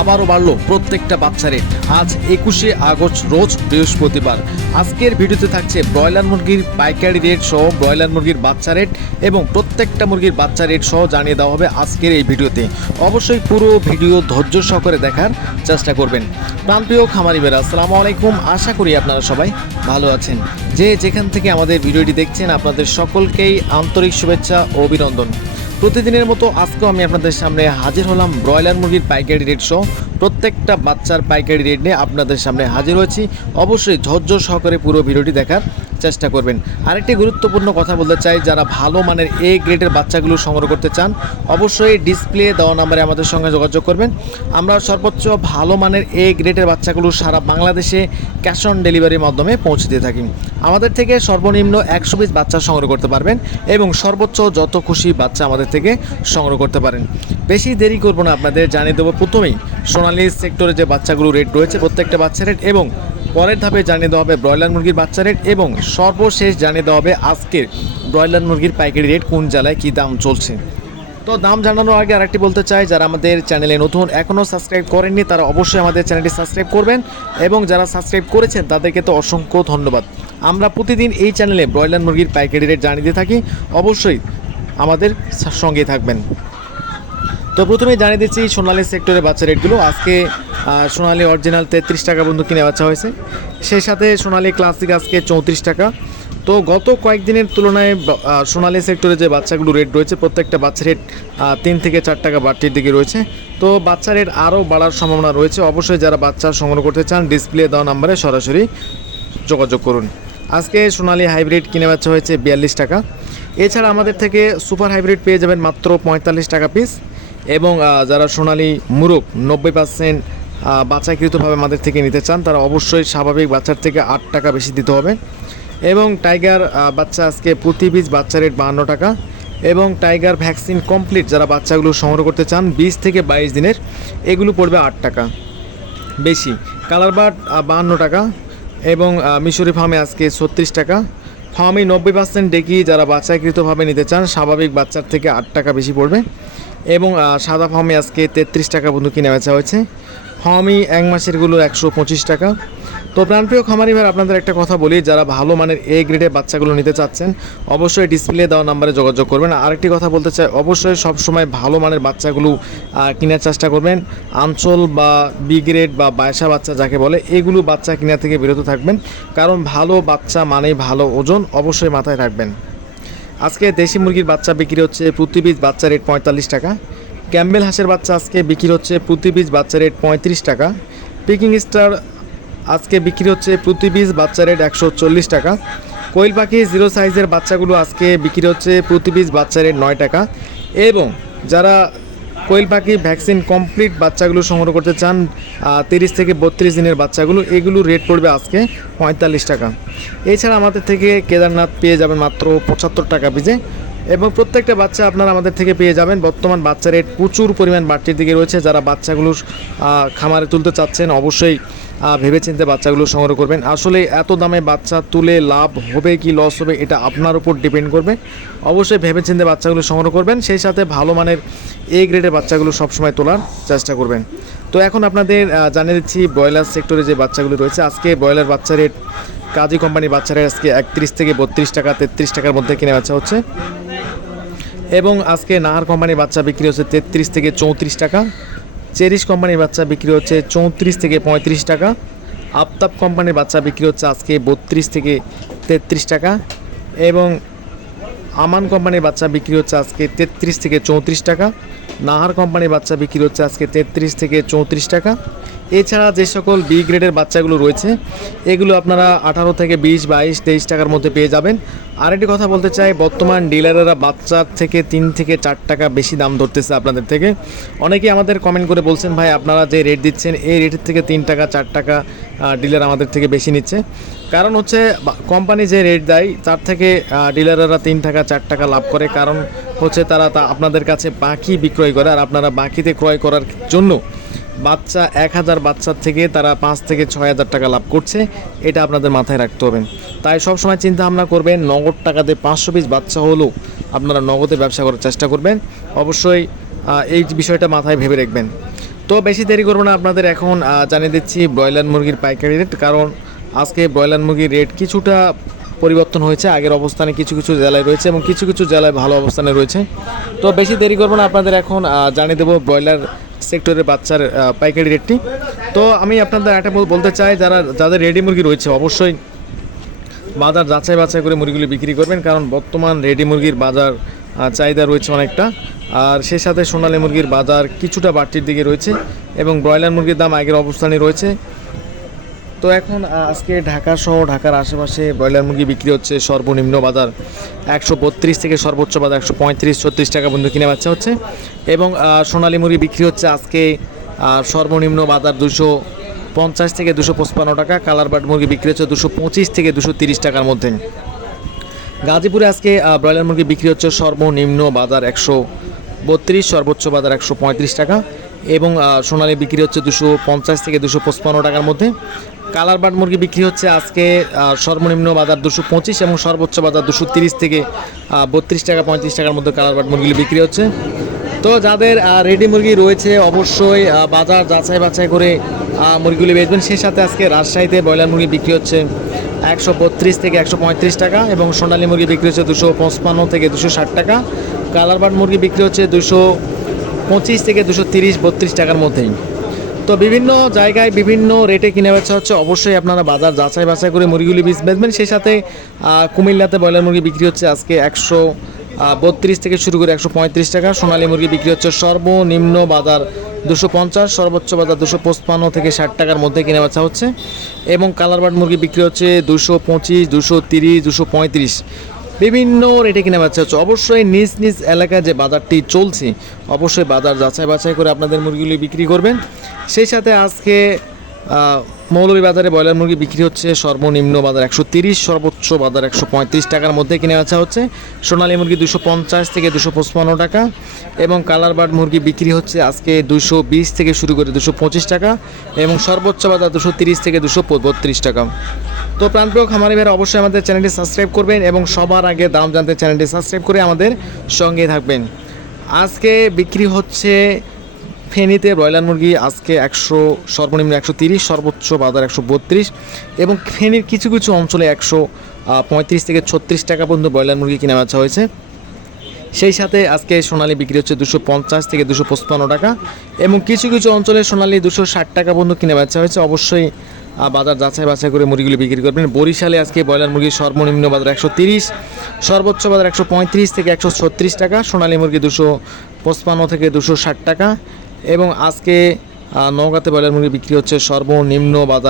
আবারও বাড়লো প্রত্যেকটা বাচ্চারে। আজ একুশে আগস্ট, রোজ বৃহস্পতিবার। আজকের ভিডিওতে থাকছে ব্রয়লার মুরগির পাইকারি রেট সহ ব্রয়লার মুরগির বাচ্চা রেট এবং প্রত্যেকটা মুরগির বাচ্চা রেট সহ জানিয়ে দেওয়া হবে আজকের এই ভিডিওতে। অবশ্যই পুরো ভিডিও ধৈর্য সহকারে দেখার চেষ্টা করবেন। প্রাণপ্রিয় খামারি বেরা আসসালামু আলাইকুম। আশা করি আপনারা সবাই ভালো আছেন। যে যেখান থেকে আমাদের ভিডিওটি দেখছেন, আপনাদের সকলকেই আন্তরিক শুভেচ্ছা ও অভিনন্দন। প্রতিদিনের মতো আজকেও আমি আপনাদের সামনে হাজির হলাম ব্রয়লার মুরগির পাইকারি রেট সহ প্রত্যেকটা বাচ্চার পাইকারি রেট নিয়ে আপনাদের সামনে হাজির হয়েছি। অবশ্যই ধৈর্য সহকারে পুরো ভিডিওটি দেখার চেষ্টা করবেন। আরেকটি গুরুত্বপূর্ণ কথা বলতে চাই, যারা ভালো মানের এ গ্রেডের বাচ্চাগুলো সংগ্রহ করতে চান, অবশ্যই ডিসপ্লে দেওয়া নাম্বারে আমাদের সঙ্গে যোগাযোগ করবেন। আমরা সর্বোচ্চ ভালো মানের এ গ্রেডের বাচ্চাগুলো সারা বাংলাদেশে ক্যাশ অন ডেলিভারির মাধ্যমে পৌঁছে দিয়ে থাকি। আমাদের থেকে সর্বনিম্ন একশো পিস বাচ্চা সংগ্রহ করতে পারবেন এবং সর্বোচ্চ যত খুশি বাচ্চা আমাদের থেকে সংগ্রহ করতে পারেন। বেশি দেরি করব না আপনাদের, জানিয়ে দেবো প্রথমেই, সোনালী সেক্টরে যে বাচ্চাগুলো রেট রয়েছে, প্রত্যেকটা বাচ্চা রেট এবং পরের ধাপে জানিয়ে দেওয়া হবে ব্রয়লার মুরগির বাচ্চা রেট এবং সর্বশেষ জানিয়ে দেওয়া হবে আজকের ব্রয়লার মুরগির পাইকারি রেট কোন জেলায় কী দাম চলছে। তো দাম জানানোর আগে আরেকটি বলতে চাই, যারা আমাদের চ্যানেলে নতুন এখনও সাবস্ক্রাইব করেননি, তারা অবশ্যই আমাদের চ্যানেলটি সাবস্ক্রাইব করবেন এবং যারা সাবস্ক্রাইব করেছেন, তাদেরকে তো অসংখ্য ধন্যবাদ। আমরা প্রতিদিন এই চ্যানেলে ব্রয়লার মুরগির পাইকারি রেট জানিয়ে দিয়ে থাকি, অবশ্যই আমাদের সঙ্গে থাকবেন। তো প্রথমে জানিয়ে দিচ্ছি সোনালি সেক্টরের বাচ্চা রেটগুলো আজকে সোনালি অরিজিনাল তেত্রিশ টাকা বন্ধু কিনে বাচ্চা হয়েছে। সেই সাথে সোনালি ক্লাসিক আজকে চৌত্রিশ টাকা। তো গত কয়েকদিনের তুলনায় সোনালী সেক্টরে যে বাচ্চাগুলো রেট রয়েছে, প্রত্যেকটা বাচ্চা রেট তিন থেকে চার টাকা বাড়তির দিকে রয়েছে। তো বাচ্চা রেট আরও বাড়ার সম্ভাবনা রয়েছে। অবশ্যই যারা বাচ্চা সংগ্রহ করতে চান ডিসপ্লে দেওয়া নাম্বারে সরাসরি যোগাযোগ করুন। আজকে সোনালি হাইব্রিড কিনে বাচ্চা হয়েছে বিয়াল্লিশ টাকা। এছাড়া আমাদের থেকে সুপার হাইব্রিড পেয়ে যাবেন মাত্র পঁয়তাল্লিশ টাকা পিস এবং যারা সোনালী মুরগ নব্বই পার্সেন্ট বাচ্চাকৃতভাবে আমাদের থেকে নিতে চান, তারা অবশ্যই স্বাভাবিক বাচ্চার থেকে আট টাকা বেশি দিতে হবে। এবং টাইগার বাচ্চা আজকে প্রতি বীজ বাচ্চা রেট বাহান্ন টাকা। এবং টাইগার ভ্যাকসিন কমপ্লিট যারা বাচ্চাগুলো সংগ্রহ করতে চান, বিশ থেকে বাইশ দিনের, এগুলো পড়বে আট টাকা। বেশি। কালার বাট বাহান্ন টাকা। এবং মিশরি ফার্মে আজকে ছত্রিশ টাকা। ফার্মে নব্বই পার্সেন্ট ডেকি যারা বাচ্চাকৃতভাবে নিতে চান, স্বাভাবিক বাচ্চার থেকে আট টাকা বেশি পড়বে। এবং সাদা ফার্মে আজকে তেত্রিশ টাকা পর্যন্ত কিনে বেচা হয়েছে। ফার্মি এক মাসেরগুলো একশো পঁচিশ টাকা। তো প্রাণপ্রিয় খামারি ভাই আপনাদের একটা কথা বলি, যারা ভালো মানের এ গ্রেডের বাচ্চাগুলো নিতে চাচ্ছেন, অবশ্যই ডিসপ্লে দেওয়া নাম্বারে যোগাযোগ করবেন। আরেকটি কথা বলতে চাই, অবশ্যই সবসময় ভালো মানের বাচ্চাগুলো কেনার চেষ্টা করবেন। আঞ্চল বা বি গ্রেড বা বায়সা বাচ্চা যাকে বলে, এগুলো বাচ্চা কেনা থেকে বিরত থাকবেন। কারণ ভালো বাচ্চা মানেই ভালো ওজন, অবশ্যই মাথায় রাখবেন। আজকে দেশি মুরগির বাচ্চা বিক্রি হচ্ছে প্রতি পিস বাচ্চা রেট পঁয়তাল্লিশ টাকা। ক্যাম্বেল হাঁসের বাচ্চা আজকে বিক্রি হচ্ছে প্রতি পিস বাচ্চা রেট পঁয়ত্রিশ টাকা। পিকিং স্টার আজকে বিক্রি হচ্ছে প্রতি পিস বাচ্চা রেট একশো চল্লিশ টাকা। কোয়েল পাখি জিরো সাইজের বাচ্চাগুলো আজকে বিক্রি হচ্ছে প্রতি পিস বাচ্চা রেট নয় টাকা। এবং যারা কোয়েল পাখি ভ্যাকসিন কমপ্লিট বাচ্চাগুলো সংগ্রহ করতে চান তিরিশ থেকে বত্রিশ দিনের বাচ্চাগুলো, এগুলো রেট পড়বে আজকে পঁয়তাল্লিশ টাকা। এছাড়া আমাদের থেকে কেদারনাথ পেয়ে যাবেন মাত্র পঁচাত্তর টাকা পিজে এবং প্রত্যেকটা বাচ্চা আপনারা আমাদের থেকে পেয়ে যাবেন। বর্তমান বাচ্চা রেট প্রচুর পরিমাণ বাড়তির দিকে রয়েছে। যারা বাচ্চাগুলো খামারে তুলতে চাচ্ছেন, অবশ্যই ভেবেচিন্তে বাচ্চাগুলো সংগ্রহ করবেন। আসলে এত দামে বাচ্চা তুলে লাভ হবে কি লস হবে, এটা আপনার উপর ডিপেন্ড করবে। অবশ্যই ভেবেচিন্তে বাচ্চাগুলো সংগ্রহ করবেন, সেই সাথে ভালো মানের এ গ্রেডের বাচ্চাগুলো সবসময় তোলার চেষ্টা করবেন। তো এখন আপনাদের জানিয়ে দিচ্ছি, ব্রয়লার সেক্টরে যে বাচ্চাগুলো রয়েছে, আজকে ব্রয়লার বাচ্চা রেট কাজী কোম্পানির বাচ্চারা আজকে একত্রিশ থেকে বত্রিশ টাকা, তেত্রিশ টাকার মধ্যে কিনে বাচ্চা হচ্ছে। এবং আজকে নাহার কোম্পানির বাচ্চা বিক্রি হচ্ছে তেত্রিশ থেকে চৌত্রিশ টাকা। চেরিশ কোম্পানির বাচ্চা বিক্রি হচ্ছে চৌত্রিশ থেকে পঁয়ত্রিশ টাকা। আফতাব কোম্পানির বাচ্চা বিক্রি হচ্ছে আজকে বত্রিশ থেকে তেত্রিশ টাকা। এবং আমান কোম্পানির বাচ্চা বিক্রি হচ্ছে আজকে তেত্রিশ থেকে চৌত্রিশ টাকা। নাহার কোম্পানির বাচ্চা বিক্রি হচ্ছে আজকে তেত্রিশ থেকে চৌত্রিশ টাকা। এছাড়া যে সকল বি গ্রেডের বাচ্চাগুলো রয়েছে, এগুলো আপনারা আঠারো থেকে বিশ, বাইশ, তেইশ টাকার মধ্যে পেয়ে যাবেন। আরেকটি কথা বলতে চাই, বর্তমান ডিলারেরা বাচ্চার থেকে তিন থেকে চার টাকা বেশি দাম ধরতেছে আপনাদের থেকে। অনেকেই আমাদের কমেন্ট করে বলছেন, ভাই, আপনারা যে রেট দিচ্ছেন, এই রেটের থেকে তিন টাকা, চার টাকা ডিলার আমাদের থেকে বেশি নিচ্ছে। কারণ হচ্ছে কোম্পানি যে রেট দেয়, তার থেকে ডিলাররা তিন টাকা, চার টাকা লাভ করে। কারণ হচ্ছে তারা তা আপনাদের কাছে বাকি বিক্রয় করে, আর আপনারা বাকিতে ক্রয় করার জন্য বাচ্চা এক হাজার বাচ্চার থেকে তারা পাঁচ থেকে ছয় হাজার টাকা লাভ করছে, এটা আপনাদের মাথায় রাখতে হবে। তাই সবসময় চিন্তা ভাবনা করবেন, নগদ টাকাতে পাঁচশো পিস বাচ্চা হলেও আপনারা নগদে ব্যবসা করার চেষ্টা করবেন। অবশ্যই এই বিষয়টা মাথায় ভেবে রাখবেন। তো বেশি দেরি করব না, আপনাদের এখন জানিয়ে দিচ্ছি ব্রয়লার মুরগির পাইকারি রেট, কারণ আজকে ব্রয়লার মুরগির রেট কিছুটা পরিবর্তন হয়েছে, আগের অবস্থানে কিছু কিছু জেলায় রয়েছে এবং কিছু কিছু জেলায় ভালো অবস্থানে রয়েছে। তো বেশি দেরি করব না, আপনাদের এখন জানিয়ে দেবো ব্রয়লার সেক্টরের বাচ্চার পাইকারি রেটটি। তো আমি আপনাদের একটা বল- বলতে চাই, যারা, যাদের রেডি মুরগি রয়েছে, অবশ্যই বাজার যাচাই বাছাই করে মুরগিগুলি বিক্রি করবেন, কারণ বর্তমান রেডি মুরগির বাজার চাহিদা রয়েছে অনেকটা। আর সেই সাথে সোনালী মুরগির বাজার কিছুটা বাড়তির দিকে রয়েছে, এবং ব্রয়লার মুরগির দাম আগের অবস্থানে রয়েছে। তো এখন আজকে ঢাকা সহ ঢাকার আশেপাশে ব্রয়লার মুরগি বিক্রি হচ্ছে সর্বনিম্ন বাজার একশো বত্রিশ থেকে সর্বোচ্চ বাজার একশো পঁয়ত্রিশ, ছত্রিশ টাকা পর্যন্ত কিনে বাচ্চা হচ্ছে। এবং সোনালী মুরগি বিক্রি হচ্ছে আজকে সর্বনিম্ন বাজার দুশো পঞ্চাশ থেকে দুশো পঁচপান্ন টাকা, কালার বাট মুরগি বিক্রি হচ্ছে দুশো পঁচিশ থেকে দুশো তিরিশ টাকার মধ্যে। গাজীপুরে আজকে ব্রয়লার মুরগি বিক্রি হচ্ছে সর্বনিম্ন বাজার একশো বত্রিশ, সর্বোচ্চ বাজার একশো পঁয়ত্রিশ টাকা এবং সোনালি বিক্রি হচ্ছে দুশো পঞ্চাশ থেকে দুশো পঁচপান্ন টাকার মধ্যে। কালার বাট মুরগি বিক্রি হচ্ছে আজকে সর্বনিম্ন বাজার দুশো পঁচিশ এবং সর্বোচ্চ বাজার দুশো তিরিশ থেকে বত্রিশ টাকা, পঁয়ত্রিশ টাকার মধ্যে কালার বাট মুরগিগুলি বিক্রি হচ্ছে। তো যাদের রেডি মুরগি রয়েছে, অবশ্যই বাজার যাচাই বাছাই করে মুরগিগুলি বেচবেন। সেই সাথে আজকে রাজশাহীতে ব্রয়লার মুরগি বিক্রি হচ্ছে একশো বত্রিশ থেকে একশো পঁয়ত্রিশ টাকা এবং সোনালী মুরগি বিক্রি হচ্ছে দুশো পঁচপান্ন থেকে দুশো ষাট টাকা। কালার বাট মুরগি বিক্রি হচ্ছে দুশো পঁচিশ থেকে দুশো তিরিশ, বত্রিশ টাকার মধ্যেই। তো বিভিন্ন জায়গায় বিভিন্ন রেটে কিনে বেচা হচ্ছে। অবশ্যই আপনারা বাজার যাচাই বাছাই করে মুরগিগুলি বীজ বেচবেন। সেই সাথে কুমিল্লাতে ব্রয়লার মুরগি বিক্রি হচ্ছে আজকে একশো বত্রিশ থেকে শুরু করে একশো পঁয়ত্রিশ টাকা। সোনালী মুরগি বিক্রি হচ্ছে সর্বনিম্ন বাজার দুশো পঞ্চাশ, সর্বোচ্চ বাজার দুশো পঁচপান্ন থেকে ষাট টাকার মধ্যে কিনে বেচা হচ্ছে। এবং কালার বাট মুরগি বিক্রি হচ্ছে দুশো পঁচিশ, দুশো তিরিশ, দুশো পঁয়ত্রিশ। বিভিন্ন রেটে কিনে বাচ্চা হচ্ছে। অবশ্যই নিজ নিজ এলাকায় যে বাজারটি চলছে, অবশ্যই বাজার যাচাই বাছাই করে আপনাদের মুরগিগুলি বিক্রি করবেন। সেই সাথে আজকে মৌলভীবাজারে ব্রয়লার মুরগি বিক্রি হচ্ছে সর্বনিম্ন বাজার একশো তিরিশ, সর্বোচ্চ বাজার একশো পঁয়ত্রিশ টাকার মধ্যে কিনে বেচা হচ্ছে। সোনালী মুরগি দুশো পঞ্চাশ থেকে দুশো পঁচপান্ন টাকা এবং কালার বার্ড মুরগি বিক্রি হচ্ছে আজকে দুশো বিশ থেকে শুরু করে দুশো পঁচিশ টাকা এবং সর্বোচ্চ বাজার দুশো তিরিশ থেকে দুশো বত্রিশ টাকা। তো প্রাণপ্রিয় খামারি ভাইরা, অবশ্যই আমাদের চ্যানেলটি সাবস্ক্রাইব করবেন এবং সবার আগে দাম জানতে চ্যানেলটি সাবস্ক্রাইব করে আমাদের সঙ্গে থাকবেন। আজকে বিক্রি হচ্ছে ফেনীতে ব্রয়লার মুরগি আজকে একশো সর্বনিম্ন একশো তিরিশ, সর্বোচ্চ বাজার একশো বত্রিশ এবং ফেনীর কিছু কিছু অঞ্চলে একশো পঁয়ত্রিশ থেকে ছত্রিশ টাকা পর্যন্ত ব্রয়লার মুরগি কিনে বেচা হয়েছে। সেই সাথে আজকে সোনালি বিক্রি হচ্ছে দুশো পঞ্চাশ থেকে দুশো পঁচপান্ন টাকা এবং কিছু কিছু অঞ্চলে সোনালি দুশো ষাট টাকা পর্যন্ত কিনে বেচা হয়েছে। অবশ্যই বাজার যাচাই বাছাই করে মুরগিগুলি বিক্রি করবেন। বরিশালে আজকে ব্রয়লার মুরগির সর্বনিম্ন বাজার একশো তিরিশ, সর্বোচ্চ বাজার একশো পঁয়ত্রিশ থেকে একশো ছত্রিশ টাকা, সোনালী মুরগি দুশো পঁচপান্ন থেকে দুশো ষাট টাকা এবং আজকে নওগাঁতে ব্রয়লার মুরগি বিক্রি হচ্ছে সর্বনিম্ন বাজার